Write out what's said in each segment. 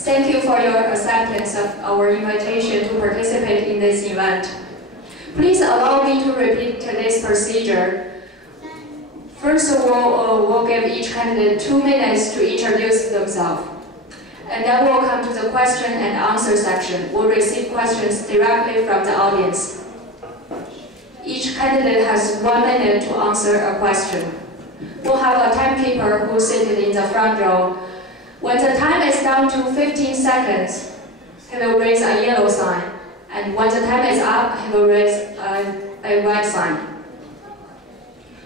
Thank you for your acceptance of our invitation to participate in this event. Please allow me to repeat today's procedure. First of all, we'll give each candidate 2 minutes to introduce themselves. And then we'll come to the question and answer section. We'll receive questions directly from the audience. Each candidate has 1 minute to answer a question. We'll have a timekeeper who's seated in the front row. When the time is down to 15 seconds, he will raise a yellow sign. And when the time is up, he will raise a red sign.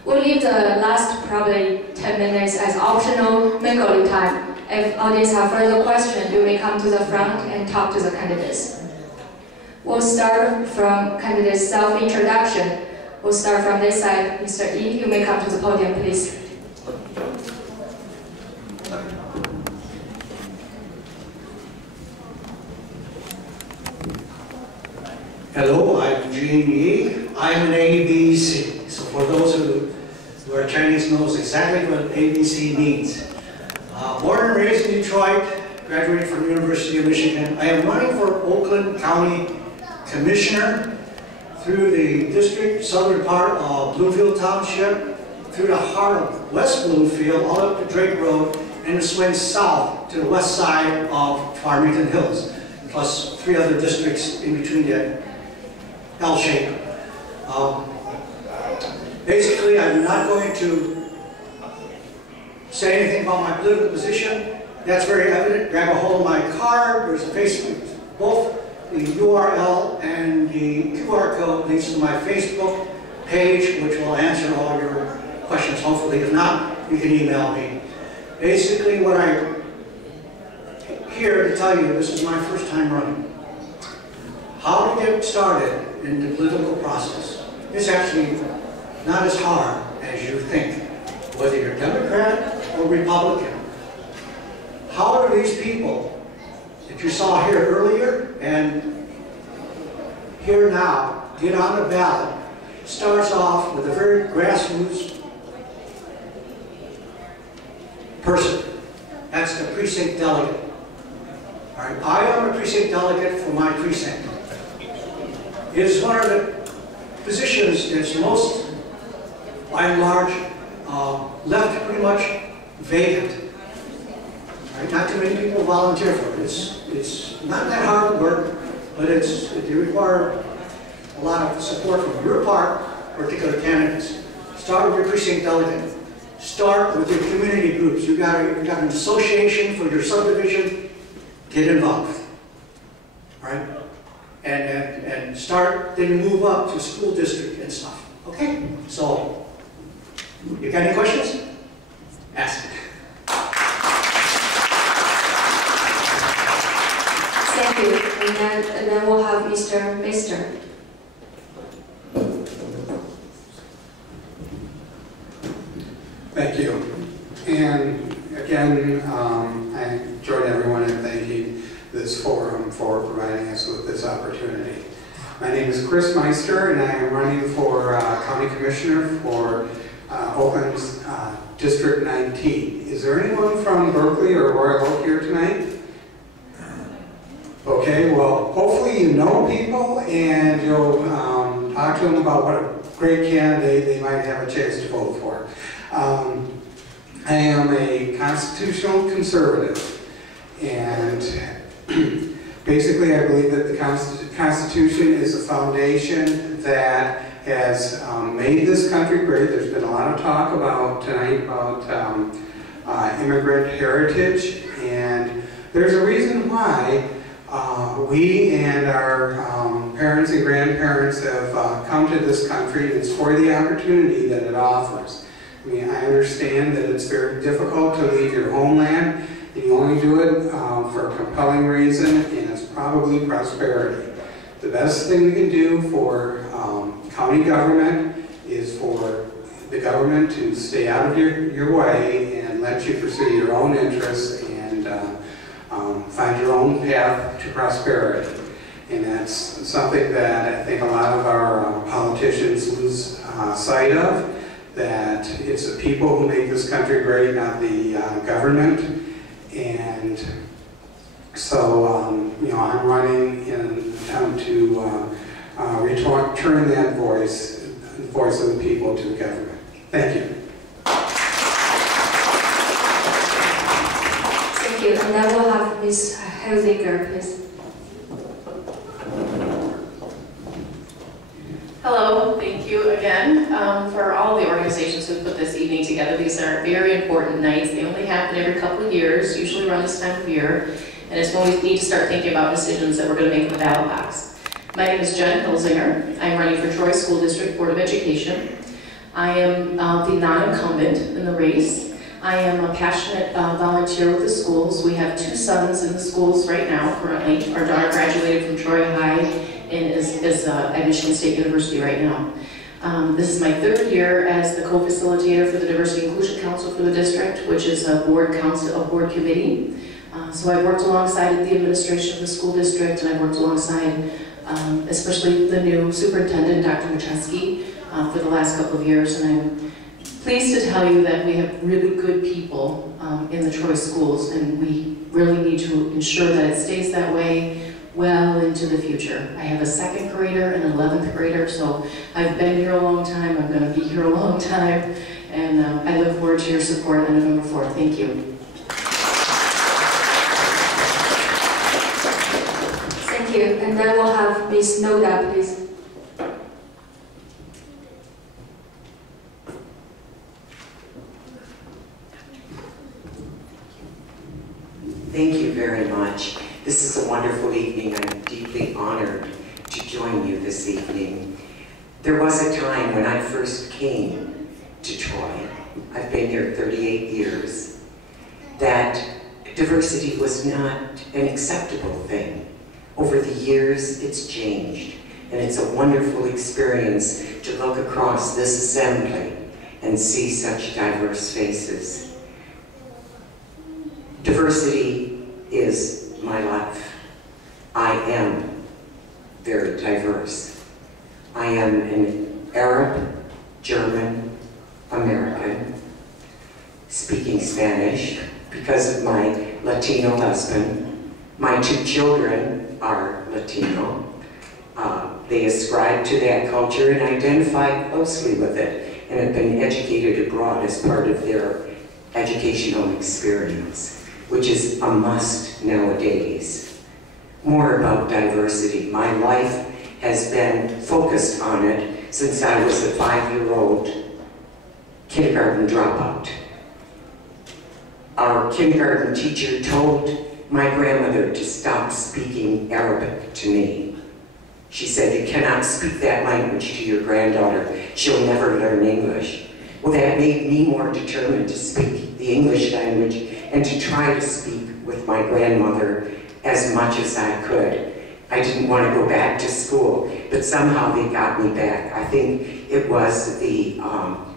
We'll leave the last probably 10 minutes as optional mingling time. If audience have further questions, you may come to the front and talk to the candidates. We'll start from candidate's self-introduction. We'll start from this side. Mr. Yi, you may come to the podium, please. Hello, I'm Gene Yi. I'm an ABC. So for those who are Chinese knows exactly what ABC means. Born and raised in Detroit, graduated from the University of Michigan. I am running for Oakland County Commissioner through the district, southern part of Bluefield Township, through the heart of West Bluefield, all up to Drake Road, and it swings south to the west side of Farmington Hills, plus 3 other districts in between that L shape. Basically, I'm not going to say anything about my political position. That's very evident. Grab a hold of my card. There's a Facebook, both the URL and the QR code leads to my Facebook page, which will answer all your questions, hopefully. If not, you can email me. Basically, what I'm here to tell you, this is my first time running. How to get started in the political process. It's actually not as hard as you think, whether you're Democrat or Republican. How do these people that you saw here earlier and here now get on the ballot? Starts off with a very grassroots person. That's the precinct delegate. All right, I am a precinct delegate for my precinct. It is one of the positions that's most, by and large, left pretty much vacant. Right? Not too many people volunteer for it. It's not that hard work, but it requires a lot of support from your part, particular candidates. Start with your precinct delegate. Start with your community groups. You've got an association for your subdivision. Get involved. Right? And start, then you move up to school district and stuff. Okay? So, you got any questions? Ask. Thank you. And then we'll have Mr. Mister. Thank you. And again, I join everyone in thanking this forum for providing us with this opportunity. My name is Chris Meister, and I am running for County Commissioner for Oakland's District 19. Is there anyone from Berkeley or Royal Oak here tonight? Okay, well, hopefully you know people and you'll talk to them about what a great candidate they might have a chance to vote for. I am a constitutional conservative, and basically I believe that the Constitution is a foundation that has made this country great. There's been a lot of talk about tonight about immigrant heritage, and there's a reason why we and our parents and grandparents have come to this country. It's for the opportunity that it offers. I mean, I understand that it's very difficult to leave your homeland, and you only do it for a compelling reason, and it's probably prosperity. The best thing we can do for county government is for the government to stay out of your way and let you pursue your own interests and find your own path to prosperity. And that's something that I think a lot of our politicians lose sight of, that it's the people who make this country great, not the government. And So, you know, I'm running in an attempt to return that voice, the voice of the people, to the government. Thank you. Thank you. And then we'll have Ms. Helsinger, please. Hello, thank you again for all the organizations who put this evening together. These are very important nights. They only happen every couple of years, usually around this time of year, and it's when we need to start thinking about decisions that we're going to make in the ballot box. My name is Jen Hilsinger. I'm running for Troy School District Board of Education. I am the non-incumbent in the race. I am a passionate volunteer with the schools. We have 2 sons in the schools right now, currently. Our daughter graduated from Troy High and is at Michigan State University right now. This is my 3rd year as the co-facilitator for the Diversity Inclusion Council for the district, which is a board committee. So I've worked alongside the administration of the school district, and I've worked alongside especially the new superintendent, Dr. Macheski, for the last couple of years, and I'm pleased to tell you that we have really good people in the Troy schools, and we really need to ensure that it stays that way well into the future. I have a 2nd grader and an 11th grader, so I've been here a long time, I'm going to be here a long time, and I look forward to your support on November 4th. Thank you. Thank you. And then we'll have Ms. Noda, please. Thank you very much. This is a wonderful evening. I'm deeply honored to join you this evening. There was a time when I first came to Troy, I've been here 38 years, that diversity was not an acceptable thing. Over the years, it's changed, and it's a wonderful experience to look across this assembly and see such diverse faces. Diversity is my life. I am very diverse. I am an Arab, German, American, speaking Spanish because of my Latino husband. My 2 children are Latino. They ascribe to that culture and identify closely with it, and have been educated abroad as part of their educational experience, which is a must nowadays. More about diversity. My life has been focused on it since I was a 5-year-old kindergarten dropout. Our kindergarten teacher told my grandmother to stop speaking Arabic to me. She said, "You cannot speak that language to your granddaughter. She'll never learn English." Well, that made me more determined to speak the English language and to try to speak with my grandmother as much as I could. I didn't want to go back to school, but somehow they got me back. I think it was the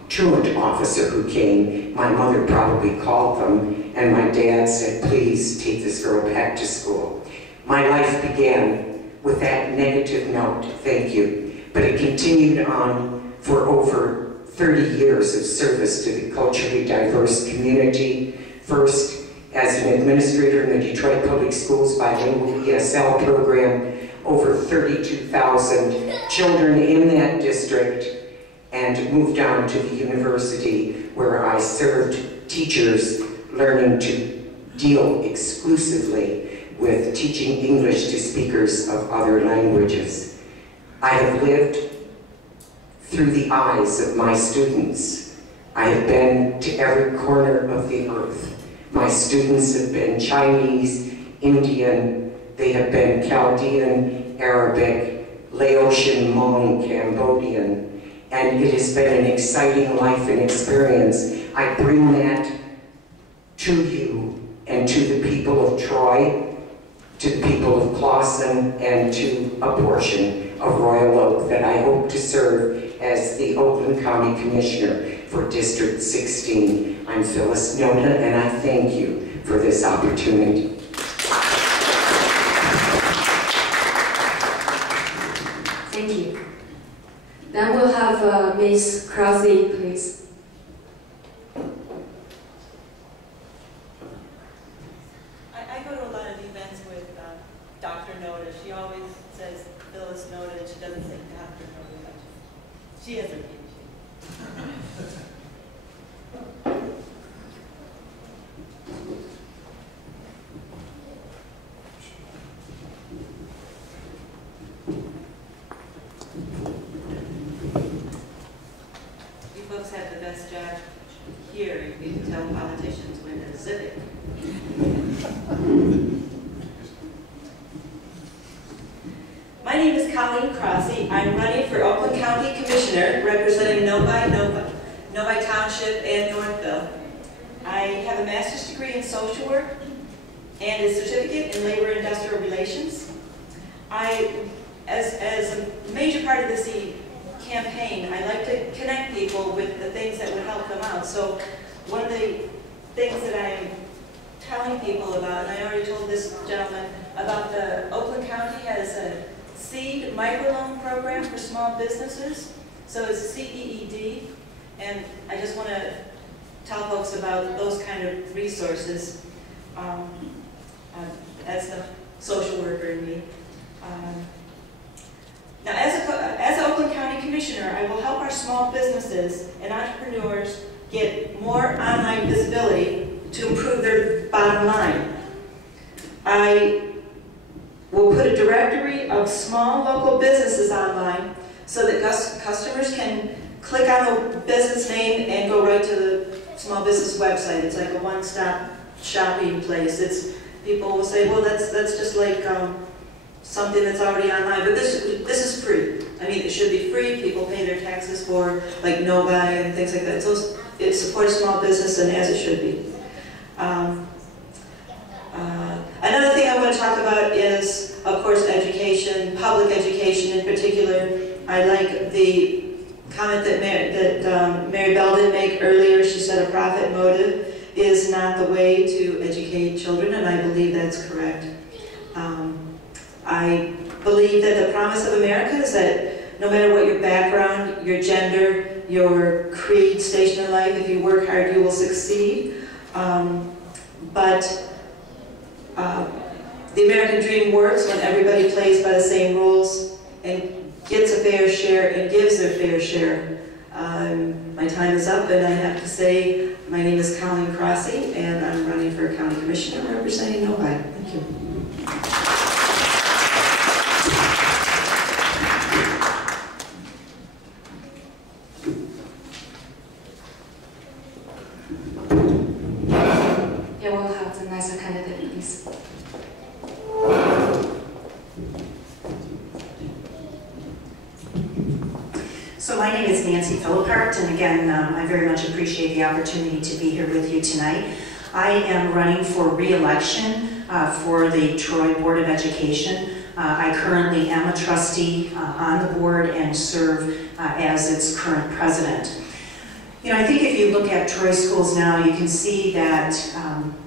truant officer who came. My mother probably called them, and my dad said, "Please take this girl back to school." My life began with that negative note, thank you, but it continued on for over 30 years of service to the culturally diverse community, first as an administrator in the Detroit Public Schools bilingual ESL program, over 32,000 children in that district, and moved on to the university where I served teachers learning to deal exclusively with teaching English to speakers of other languages. I have lived through the eyes of my students. I have been to every corner of the earth. My students have been Chinese, Indian, they have been Chaldean, Arabic, Laotian, Hmong, Cambodian, and it has been an exciting life and experience. I bring that to you and to the people of Troy, to the people of Clawson, and to a portion of Royal Oak that I hope to serve as the Oakland County Commissioner for District 16. I'm Phyllis Noda, and I thank you for this opportunity. Thank you. Then we'll have Ms. Krause, please. I go to a lot of events where Dr. Noda. She always says Phyllis Noda, and she doesn't say Dr. Noda. She has her PhD. You folks have the best job here. You can tell politicians when they're civic. My name is Colleen Crossy. I'm running for Oakland County Commissioner, representing Novi Township and Northville. I have a master's degree in social work and a certificate in labor and industrial relations. As a major part of this campaign, I like to connect people with the things that would help them out. So one of the things that I'm telling people about, and I already told this gentleman about, the Oakland County has a seed microloan program for small businesses. So it's CEED, and I just want to tell folks about those kind of resources. As the social worker in me. Now, as an Oakland County Commissioner, I will help our small businesses and entrepreneurs get more online visibility to improve their bottom line. I will put a directory of small local businesses online so that customers can click on the business name and go right to the small business website. It's like a one-stop shopping place. People will say, well, that's just like something that's already online, but this is free. I mean, it should be free. People pay their taxes for, like Novi and things like that. So it supports small business, and as it should be. Another thing I want to talk about is, of course, education, public education in particular. I like the comment that Mary Bell did make earlier. She said a profit motive is not the way to educate children, and I believe that's correct. I believe that the promise of America is that no matter what your background, your gender, your creed, station in life, if you work hard, you will succeed. But the American dream works when everybody plays by the same rules and gets a fair share and gives their fair share. My time is up, and I have to say, my name is Colleen Crossy, and I'm running for County Commissioner representing Novi. Thank you. Yeah, we'll have the next candidate, please. So my name is Nancy Philippart, and again, I very much appreciate the opportunity to be here with you tonight. I am running for re-election for the Troy Board of Education. I currently am a trustee on the board and serve as its current president. You know, I think if you look at Troy schools now, you can see that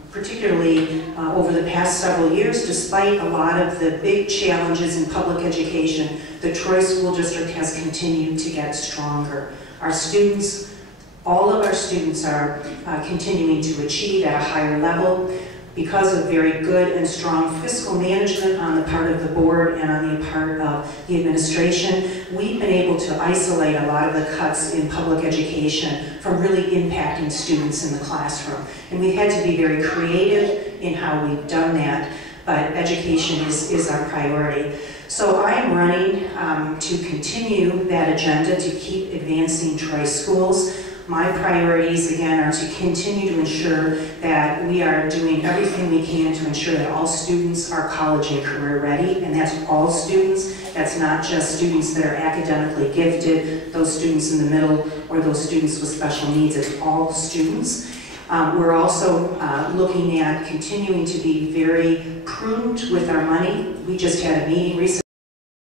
particularly over the past several years, despite a lot of the big challenges in public education, the Troy School District has continued to get stronger. Our students, all of our students are continuing to achieve at a higher level because of very good and strong fiscal management on the part of the board and on the part of the administration. We've been able to isolate a lot of the cuts in public education from really impacting students in the classroom. And we've had to be very creative in how we've done that, but education is our priority. So I am running to continue that agenda to keep advancing Troy schools. My priorities, again, are to continue to ensure that we are doing everything we can to ensure that all students are college and career ready, and that's all students. That's not just students that are academically gifted, those students in the middle, or those students with special needs. It's all students. We're also looking at continuing to be very prudent with our money. We just had a meeting recently